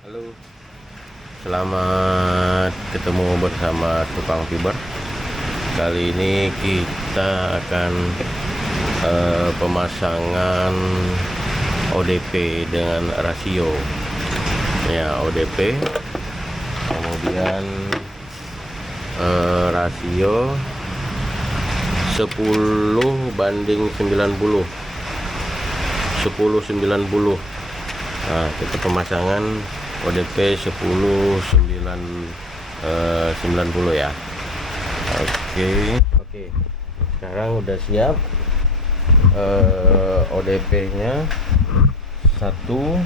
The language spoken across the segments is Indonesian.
Halo, selamat ketemu bersama tukang fiber. Kali ini kita akan pemasangan ODP dengan rasio. Ya, ODP. Kemudian rasio 10:90. 10:90. Nah, kita pemasangan ODP 10:90 ya. Oke. Sekarang udah siap. ODP-nya 1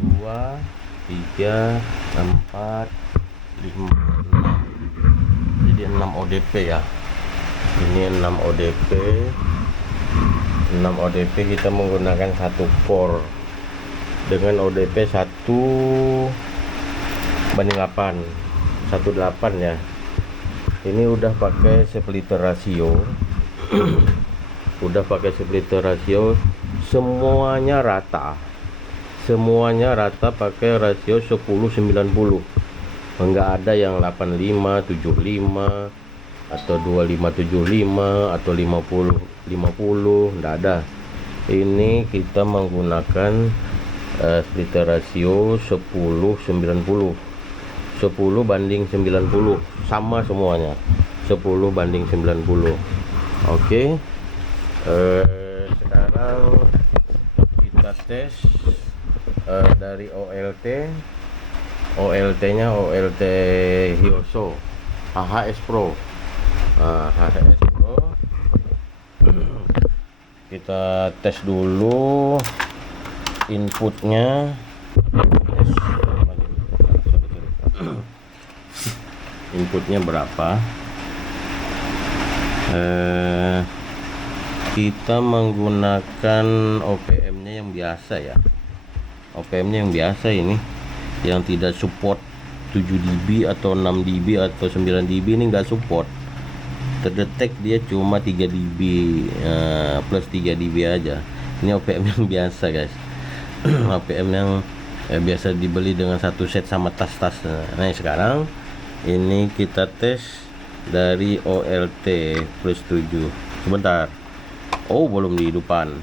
2 3 4 5 6. Jadi 6 ODP ya. Ini 6 ODP. 6 ODP kita menggunakan satu core dengan ODP 1:8 18 ya. Ini udah pakai spliter rasio. Udah pakai spliter rasio, semuanya rata pakai rasio 10:90. Enggak ada yang 85:75 atau 25:75 atau 50:50, enggak ada. Ini kita menggunakan spliter rasio 10:90. 10:90 sama semuanya, 10:90. Oke. Sekarang kita tes dari OLT nya OLT Hyoso HHS Pro. HHS Pro kita tes dulu inputnya. Inputnya berapa? Kita menggunakan OPM-nya yang biasa ya. OPM-nya yang biasa ini, yang tidak support 7 dB atau 6 dB atau 9 dB ini nggak support. Terdetek dia cuma 3 dB plus 3 dB aja. Ini OPM yang biasa guys. OPM yang biasa dibeli dengan satu set sama tas-tas. Nah sekarang ini kita tes dari OLT plus 7. Sebentar. Oh, belum dihidupkan.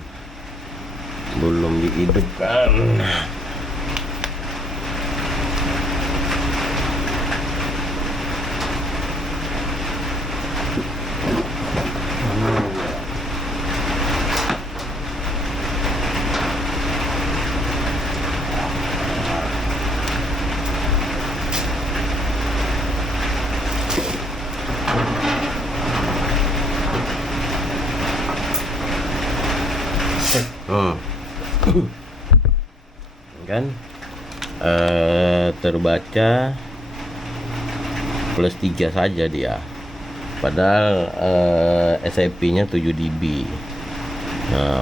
Kan terbaca plus 3 saja dia, padahal SIP-nya 7 dB.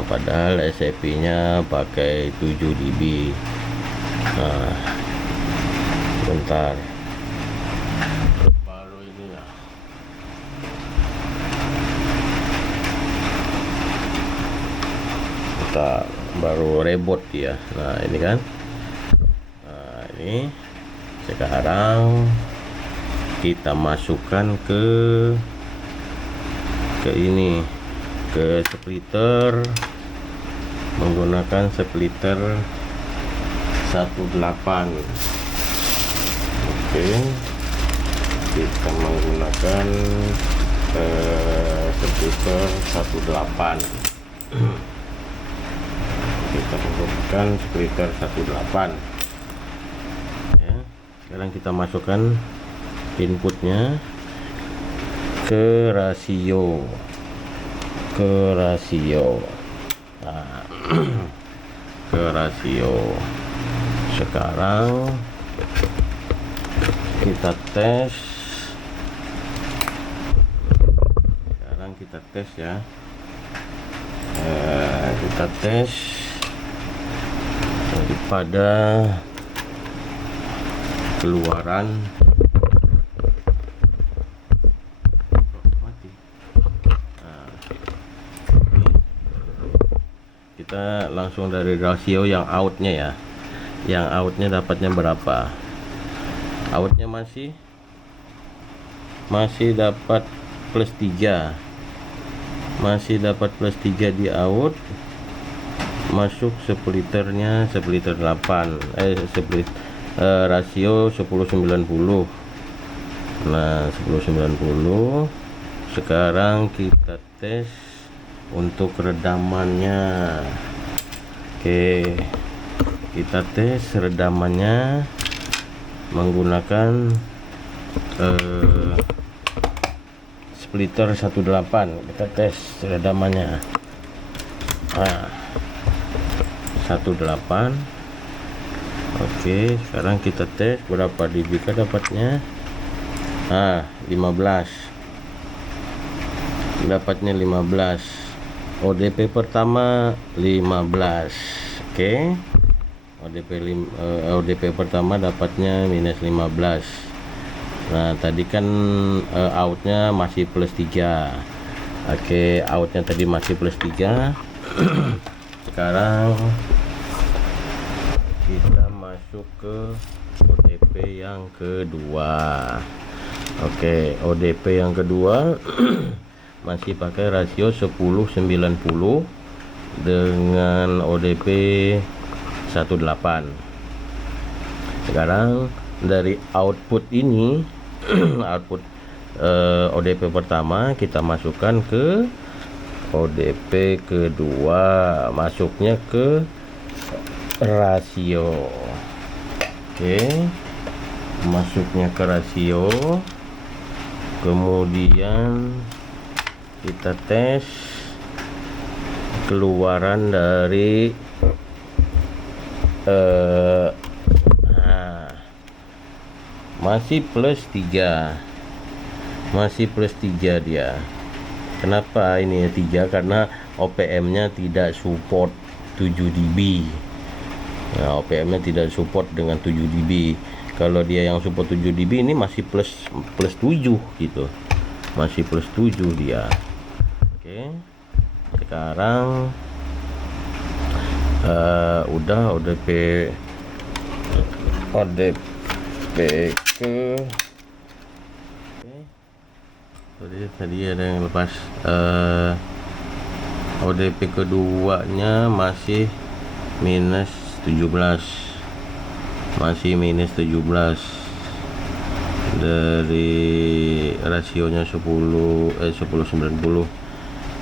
Padahal SIP-nya pakai 7 dB. Bentar, baru ini ya. Bentar, baru reboot ya. Nah ini kan, ini sekarang kita masukkan ke ini, ke spliter menggunakan spliter 18. Oke, kita menggunakan spliter 18. Kita menggunakan spliter 18 ya. Sekarang kita masukkan inputnya ke rasio. Nah, ke rasio. Sekarang kita tes. Ya. Kita tes daripada keluaran kita langsung dari rasio yang outnya ya. yang outnya dapatnya berapa. Outnya masih dapat plus 3, masih dapat plus 3 di out. Masuk splitternya 1/8, rasio 10/90. Nah 10/90. Sekarang kita tes untuk redamannya. Oke, kita tes redamannya menggunakan splitter 18. Kita tes redamannya. 18. Oke, sekarang kita tes berapa dB dapatnya. 15. Dapatnya 15. ODP pertama 15. Oke. ODP pertama dapatnya minus 15. Nah, tadi kan outnya masih plus 3. Oke, outnya tadi masih plus 3. Sekarang kita masuk ke ODP yang kedua. Oke, ODP yang kedua masih pakai rasio 10/90 dengan ODP 18. Sekarang dari output ini output ODP pertama kita masukkan ke ODP kedua, masuknya ke rasio. Oke, masuknya ke rasio. Kemudian kita tes keluaran dari masih plus 3, masih plus 3 dia. Kenapa ini 3? Karena OPM nya tidak support 7 dB. Nah, OPM nya tidak support dengan 7 dB. Kalau dia yang support 7 dB ini masih plus 7 gitu, masih plus 7 dia. Oke, sekarang udah ODP ke tadi ada yang lepas. ODP keduanya masih minus 17, masih minus 17 dari rasionya 10/90.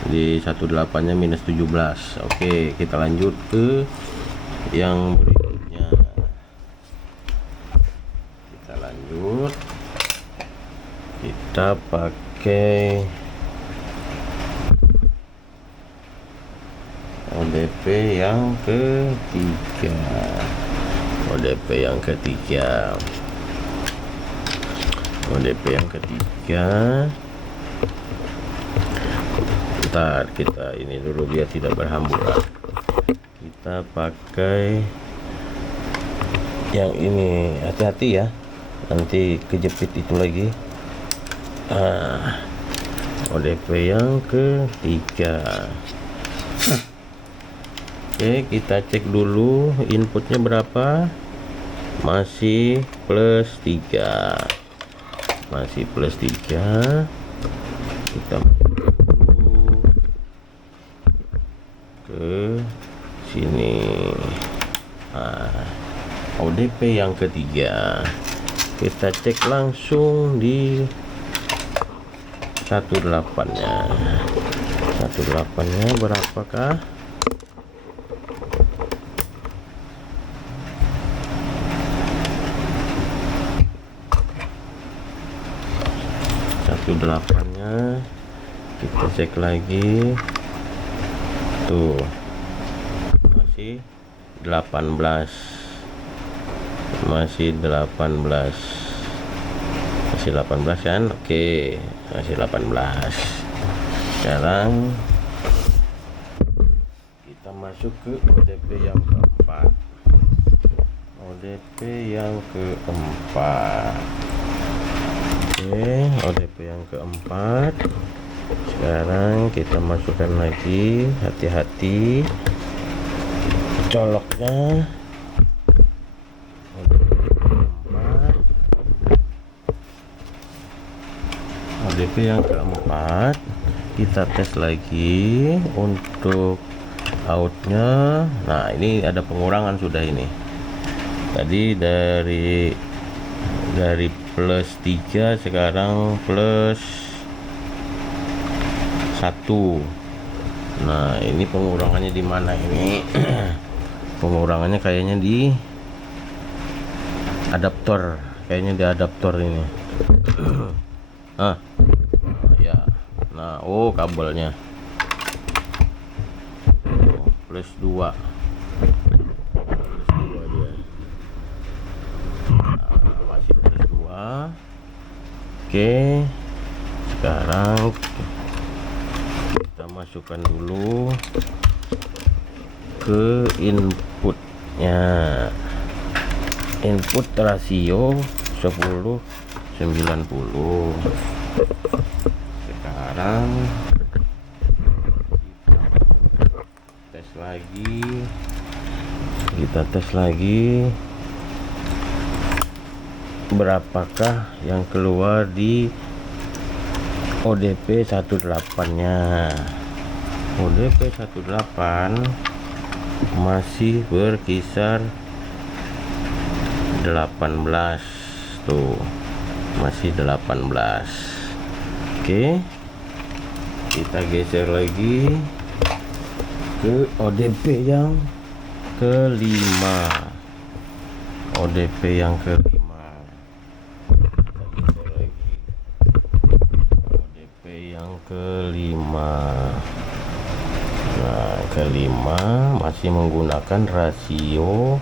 Di 18 nya minus 17. Oke, kita lanjut ke yang berikutnya. Kita lanjut, kita pakai ODP yang ketiga. ODP yang ketiga. ODP yang ketiga. Bentar, kita ini dulu biar tidak berhamburan. Kita pakai yang ini, hati-hati ya, nanti kejepit itu lagi. ODP yang ketiga. Oke, kita cek dulu inputnya berapa. Masih plus 3, masih plus 3. Kita ke sini. ODP yang ketiga kita cek langsung di 18-nya. 18-nya berapakah? nya kita cek lagi. Tuh, masih 18, masih 18, masih 18 kan? Oke, masih 18. Sekarang kita masuk ke ODP yang keempat. ODP yang keempat. Oke, ODP yang keempat. Sekarang kita masukkan lagi, hati-hati coloknya. ODP yang keempat kita tes lagi untuk outnya. Nah, ini ada pengurangan sudah ini. Tadi dari plus 3 sekarang plus 1. Nah, ini pengurangannya di mana ini? Pengurangannya kayaknya di adaptor. Kayaknya di adaptor ini. Ya. Nah, kabelnya. Plus 2. Dia. Nah, masih plus 2. Oke. Sekarang kita masukkan dulu ke inputnya. Input rasio 10/90. Sekarang kita tes lagi berapakah yang keluar di ODP 18-nya. ODP 18 masih berkisar 18 tuh, masih 18. Oke, kita geser lagi ke ODP yang kelima. ODP yang kelima, kita geser lagi ODP yang kelima. Nah, kelima masih menggunakan rasio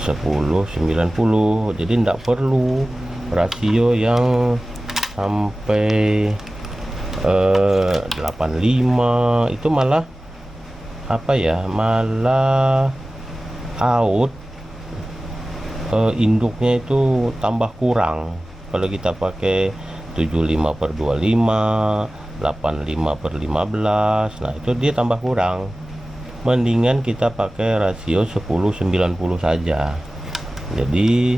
10/90. Jadi tidak perlu rasio yang sampai 85. Itu malah malah out induknya itu tambah kurang. Kalau kita pakai 75/25, 85/15, nah itu dia tambah kurang. Mendingan kita pakai rasio 10/90 saja. Jadi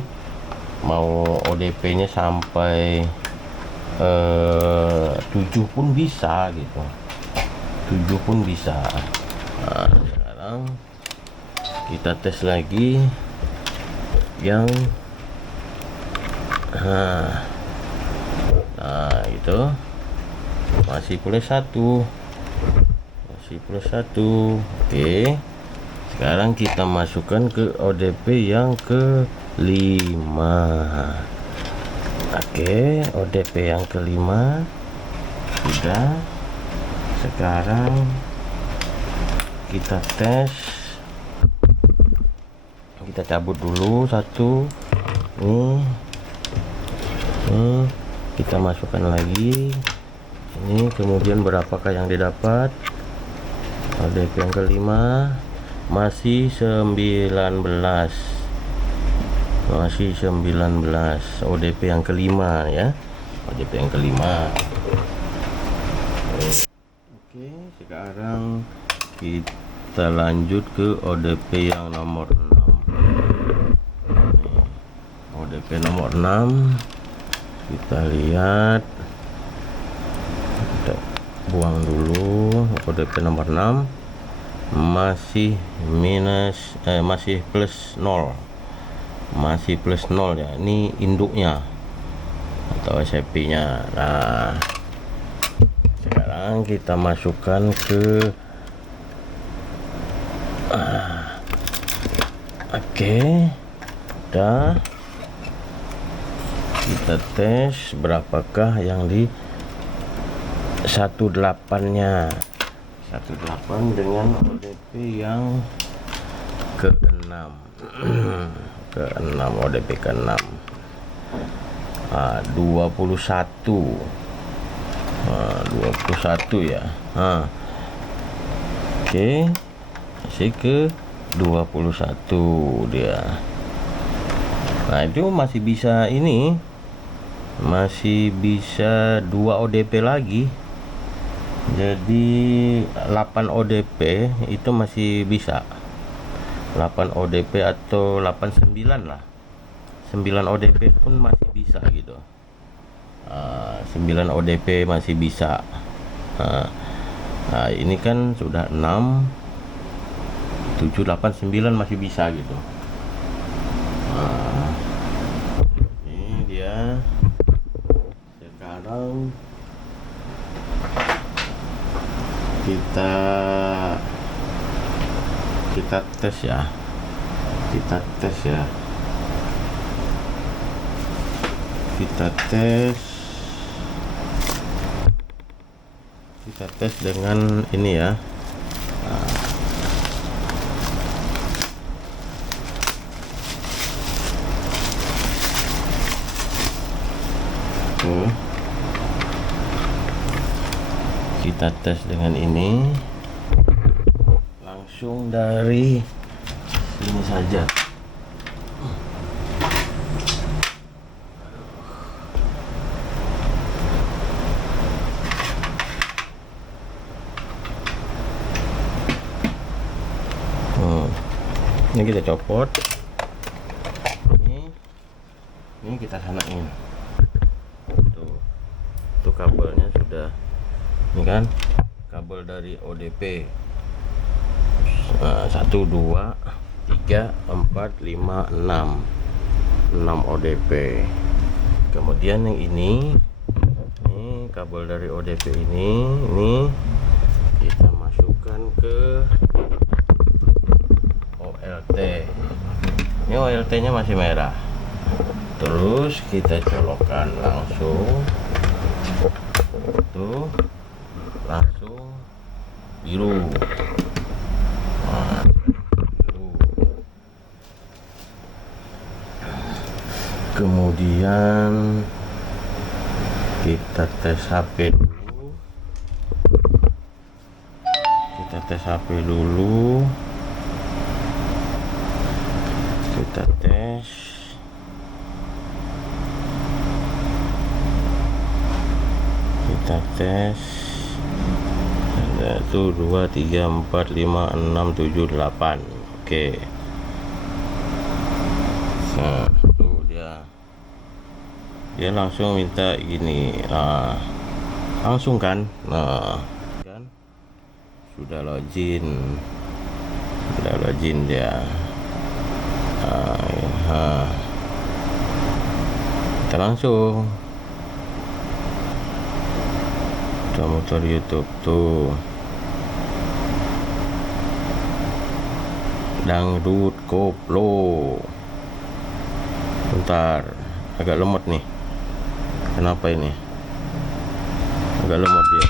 mau ODP nya sampai 7 pun bisa gitu, 7 pun bisa. Nah, sekarang kita tes lagi yang nah itu masih plus 1. Oke, sekarang kita masukkan ke ODP yang kelima. Oke, ODP yang kelima sudah. Sekarang kita tes, kita cabut dulu satu. Nih kita masukkan lagi ini, kemudian berapakah yang didapat? ODP yang kelima masih 19. Masih 19 ODP yang kelima ya. ODP yang kelima. Oke, sekarang kita lanjut ke ODP yang nomor 6. ODP nomor 6 kita lihat, kita buang dulu. ODP nomor 6 masih masih plus 0. Masih plus 0 ya. Ini induknya atau SCP nya. Nah, sekarang kita masukkan ke oke, udah. Kita tes berapakah yang di 18-nya. 18 dengan ODP yang ke-6. ke-6, ODP ke-6. 21. 21 ya. Oke, masih ke 21 dia. Nah, itu masih bisa ini. Masih bisa 2 ODP lagi. Jadi 8 ODP itu masih bisa. 8 ODP atau 89 lah. 9 ODP pun masih bisa gitu. 9 ODP masih bisa. Nah, ini kan sudah 6, 7, 8, 9 masih bisa gitu. Ini dia. Sekarang kita tes ya. Kita tes dengan ini ya. Kita tes dengan ini langsung dari sini saja. Ini kita copot. Ini kita sanain. Tuh kabelnya sudah. Ini kan kabel dari ODP. 1, 2, 3, 4, 5, 6 ODP. Kemudian yang ini kabel dari ODP ini kita masukkan ke OLT. Ini OLT nya masih merah. Terus kita colokkan langsung tuh, langsung biru. Kemudian kita tes HP dulu. Kita tes ada tuh 2, 3, 4, 5, 6, 7, 8. Oke. Nah, tuh dia langsung minta gini. Langsung kan. Kan sudah login dia. Kita langsung muter YouTube tuh, dangdut koplo. Bentar, agak lemot nih. Kenapa ini agak lemot dia?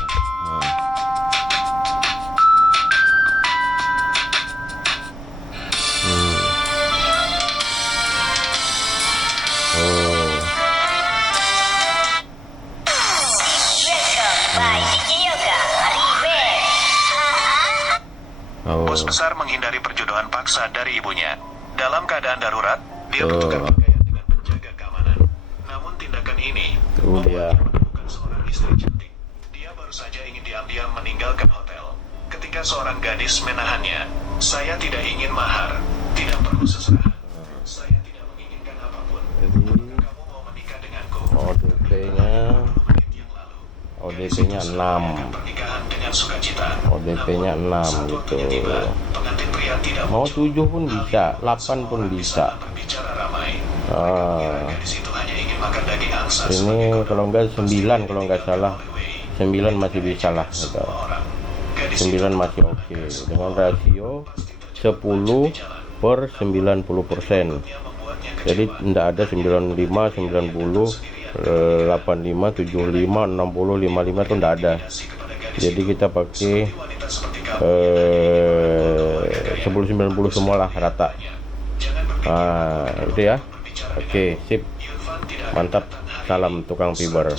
Bos besar menghindari perjodohan paksa dari ibunya. Dalam keadaan darurat, dia bertukar pakaian dengan penjaga keamanan. Namun tindakan ini membuat dia menemukan seorang istri cantik. Dia baru saja ingin diam-diam meninggalkan hotel. Ketika seorang gadis menahannya, "Saya tidak ingin mahar, tidak perlu seserahan. Saya tidak menginginkan apapun. Apakah kamu mau menikah denganku?" ODP-nya 6. ODP-nya 6 gitu. Mau 7 pun bisa, 8 pun bisa. Ini kalau enggak 9, kalau enggak salah 9 masih bisa lah gitu. 9 masih oke. Dengan rasio 10/90%. Jadi tidak ada 95, 90, 85, 75, 60, 55 itu tidak ada. Jadi kita pakai 10/90 semua lah rata. Itu ya. Oke, sip. Mantap. Salam tukang fiber.